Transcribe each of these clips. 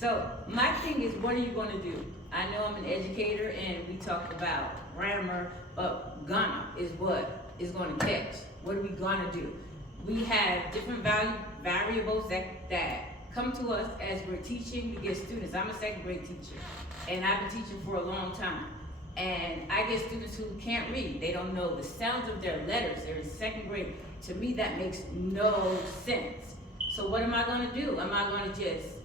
So my thing is, what are you gonna do? I know I'm an educator and we talk about grammar, but Ghana is what is gonna catch. What are we gonna do? We have different variables that come to us as we're teaching. We get students. I'm a second grade teacher and I've been teaching for a long time. And I get students who can't read. They don't know the sounds of their letters. They're in second grade. To me, that makes no sense. So what am I gonna do? Am I gonna just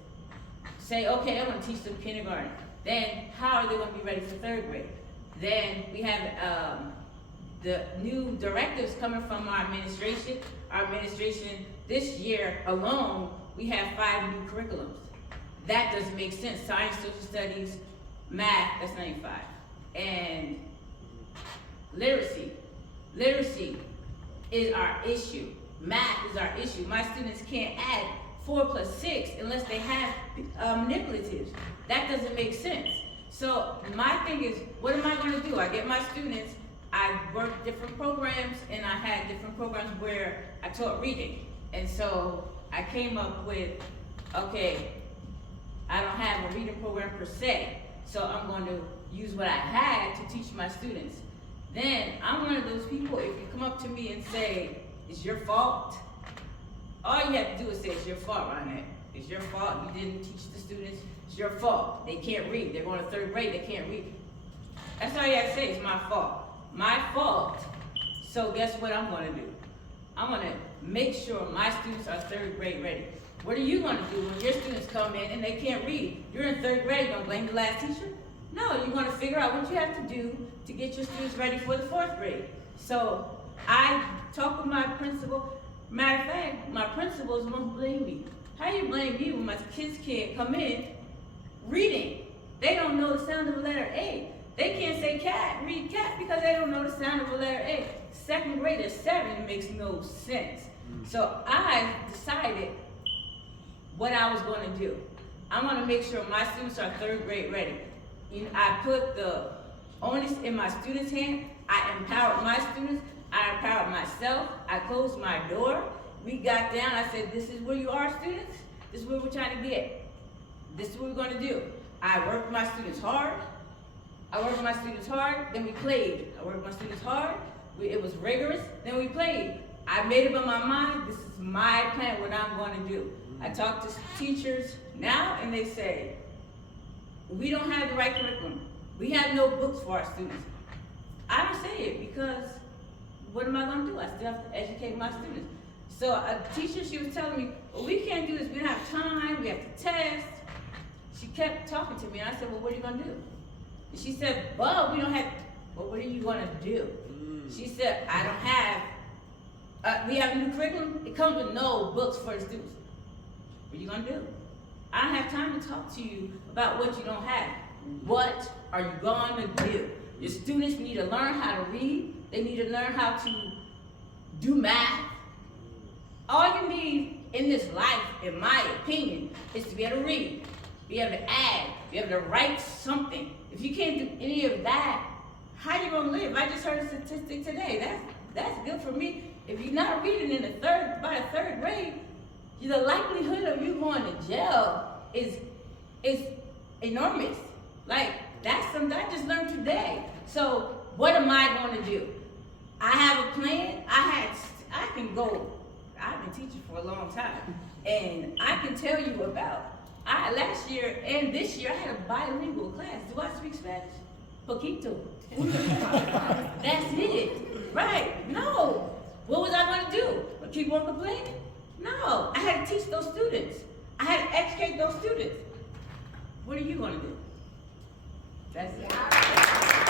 say, okay, I'm gonna teach them kindergarten. Then how are they gonna be ready for third grade? Then we have the new directives coming from our administration. Our administration, this year alone, we have 5 new curriculums. That doesn't make sense. Science, social studies, math, that's 95. And literacy is our issue. Math is our issue. My students can't add 4 plus 6 unless they have manipulatives. That doesn't make sense. So my thing is, what am I gonna do? I get my students, I work different programs, and I had different programs where I taught reading. And so I came up with, okay, I don't have a reading program per se, so I'm going to use what I had to teach my students. Then I'm one of those people, if you come up to me and say, it's your fault, all you have to do is say, it's your fault, Ronette. It's your fault, you didn't teach the students, it's your fault. They can't read, they're going to third grade, they can't read. That's all you have to say, it's my fault. My fault. So guess what I'm gonna do? I'm gonna make sure my students are third grade ready. What are you gonna do when your students come in and they can't read? You're in third grade, you gonna blame the last teacher? No, you're gonna figure out what you have to do to get your students ready for the 4th grade. So I talk with my principal. Matter of fact, my principals won't blame me. How you blame me when my kids can't come in reading? They don't know the sound of the letter A. They can't say cat, read cat, because they don't know the sound of the letter A. Second grade at 7, it makes no sense. So I decided what I was going to do. I'm going to make sure my students are third grade ready. I put the onus in my students' hand. I empowered my students. I empowered myself. I closed my door. We got down. I said, this is where you are, students. This is where we're trying to get. This is what we're going to do. I worked my students hard. Then we played. I worked my students hard. It was rigorous, then we played. I made up in my mind, this is my plan, what I'm going to do. I talk to teachers now and they say, we don't have the right curriculum. We have no books for our students. I don't say it because what am I going to do? I still have to educate my students. So a teacher, she was telling me, well, we can't do this, we don't have time, we have to test. She kept talking to me and I said, well, what are you going to do? And she said, well, we don't have, well, what are you going to do? She said, I don't have, we have a new curriculum, it comes with no books for the students. What are you going to do? I don't have time to talk to you about what you don't have. What are you going to do? Your students need to learn how to read. They need to learn how to do math. All you need in this life, in my opinion, is to be able to read, be able to add, be able to write something. If you can't do any of that, how you gonna live? I just heard a statistic today. That's good for me. If you're not reading in by the 3rd grade, the likelihood of you going to jail is enormous. Like that's something I just learned today. So what am I going to do? I have a plan. I can go. I've been teaching for a long time, and I can tell you about. Last year and this year I had a bilingual class. Do I speak Spanish? Poquito. That's it. Right. No. What was I going to do? Keep on complaining? No. I had to teach those students. I had to educate those students. What are you going to do? That's it.